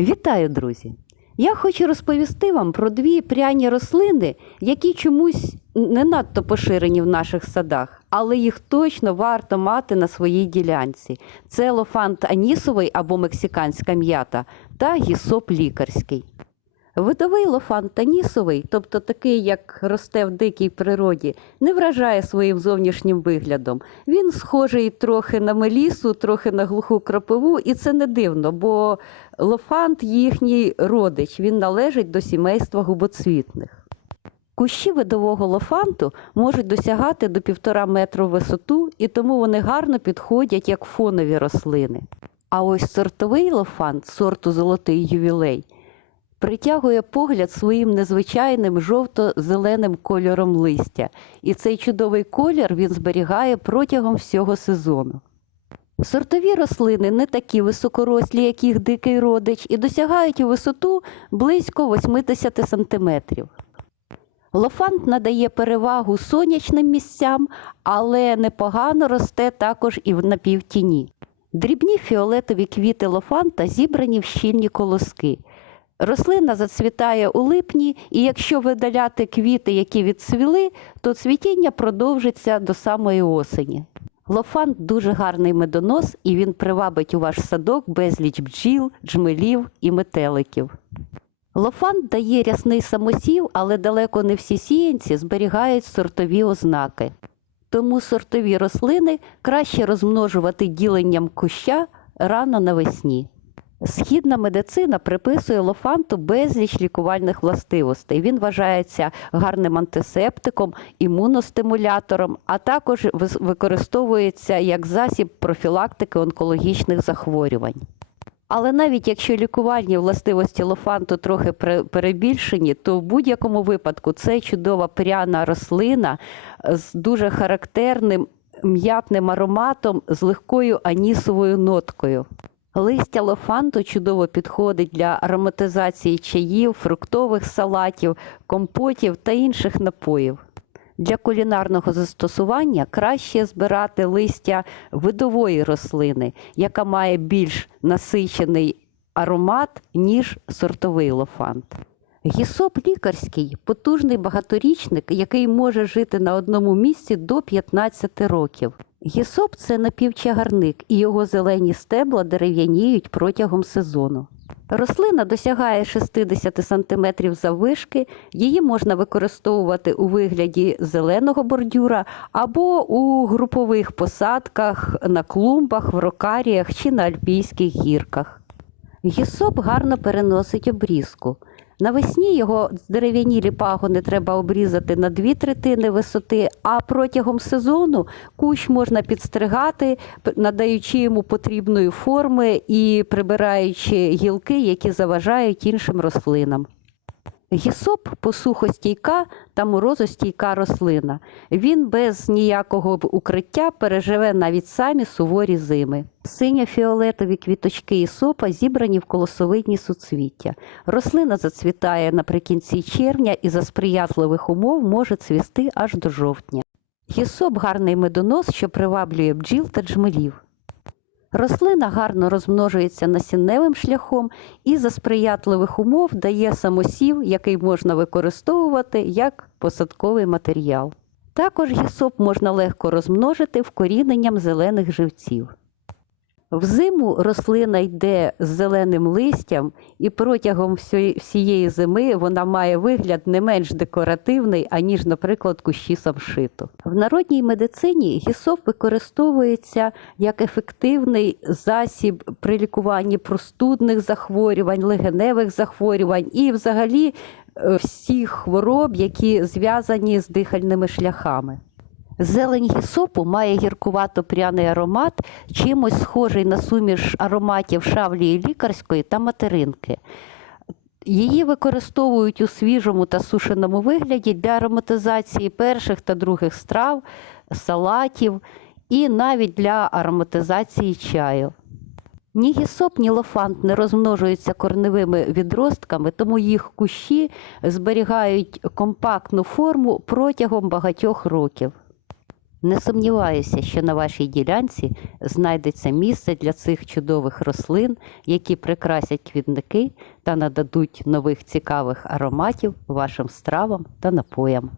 Вітаю, друзі! Я хочу розповісти вам про дві пряні рослини, які чомусь не надто поширені в наших садах, але їх точно варто мати на своїй ділянці. Це лофант анісовий або мексиканська м'ята та гісоп лікарський. Видовий лофант танісовий, тобто такий, як росте в дикій природі, не вражає своїм зовнішнім виглядом. Він схожий трохи на мелісу, трохи на глуху кропиву, і це не дивно, бо лофант їхній родич, він належить до сімейства губоцвітних. Кущі видового лофанту можуть досягати до півтора метру висоту, і тому вони гарно підходять як фонові рослини. А ось сортовий лофант сорту золотий ювілей притягує погляд своїм незвичайним жовто-зеленим кольором листя, і цей чудовий колір він зберігає протягом всього сезону. Сортові рослини не такі високорослі, як їх дикий родич, і досягають у висоту близько 80 сантиметрів. Лофант надає перевагу сонячним місцям, але непогано росте також і в напівтіні. Дрібні фіолетові квіти лофанта зібрані в щільні колоски. Рослина зацвітає у липні, і якщо видаляти квіти, які відцвіли, то цвітіння продовжиться до самої осені. Лофант дуже гарний медонос, і він привабить у ваш садок безліч бджіл, джмелів і метеликів. Лофант дає рясний самосів, але далеко не всі сіянці зберігають сортові ознаки. Тому сортові рослини краще розмножувати діленням куща рано навесні. Східна медицина приписує лофанту безліч лікувальних властивостей. Він вважається гарним антисептиком, імуностимулятором, а також використовується як засіб профілактики онкологічних захворювань. Але навіть якщо лікувальні властивості лофанту трохи перебільшені, то в будь-якому випадку це чудова пряна рослина з дуже характерним м'ятним ароматом з легкою анісовою ноткою. Листя лофанту чудово підходить для ароматизації чаїв, фруктових салатів, компотів та інших напоїв. Для кулінарного застосування краще збирати листя видової рослини, яка має більш насичений аромат, ніж сортовий лофант. Гісоп лікарський потужний багаторічник, який може жити на одному місці до 15 років. Гісоп це напівчагарник, і його зелені стебла дерев'яніють протягом сезону. Рослина досягає 60 см заввишки, її можна використовувати у вигляді зеленого бордюра або у групових посадках на клумбах, в рокаріях чи на альпійських гірках. Гісоп гарно переносить обрізку. Навесні його дерев'янілі пагони треба обрізати на дві третини висоти, а протягом сезону кущ можна підстригати, надаючи йому потрібної форми і прибираючи гілки, які заважають іншим рослинам. Гісоп посухостійка та морозостійка рослина. Він без ніякого укриття переживе навіть самі суворі зими. Синьо-фіолетові квіточки ісопа зібрані в колосовидні суцвіття. Рослина зацвітає наприкінці червня і за сприятливих умов може цвісти аж до жовтня. Гісоп гарний медонос, що приваблює бджіл та джмелів. Рослина гарно розмножується насінневим шляхом і за сприятливих умов дає самосів, який можна використовувати як посадковий матеріал. Також гісоп можна легко розмножити вкоріненням зелених живців. Взиму рослина йде з зеленим листям, і протягом всієї зими вона має вигляд не менш декоративний, аніж, наприклад, кущі самшиту. В народній медицині гісоп використовується як ефективний засіб при лікуванні простудних захворювань, легеневих захворювань і, взагалі, е, всіх хвороб, які зв'язані з дихальними шляхами. Зелень гісопу має гіркувато-пряний аромат, чимось схожий на суміш ароматів шавлії лікарської та материнки. Її використовують у свіжому та сушеному вигляді для ароматизації перших та других страв, салатів і навіть для ароматизації чаю. Ні гісоп, ні лофант не розмножуються корневими відростками, тому їх кущі зберігають компактну форму протягом багатьох років. Не сумніваюся, що на вашій ділянці знайдеться місце для цих чудових рослин, які прикрасять квітники та нададуть нових цікавих ароматів вашим стравам та напоям.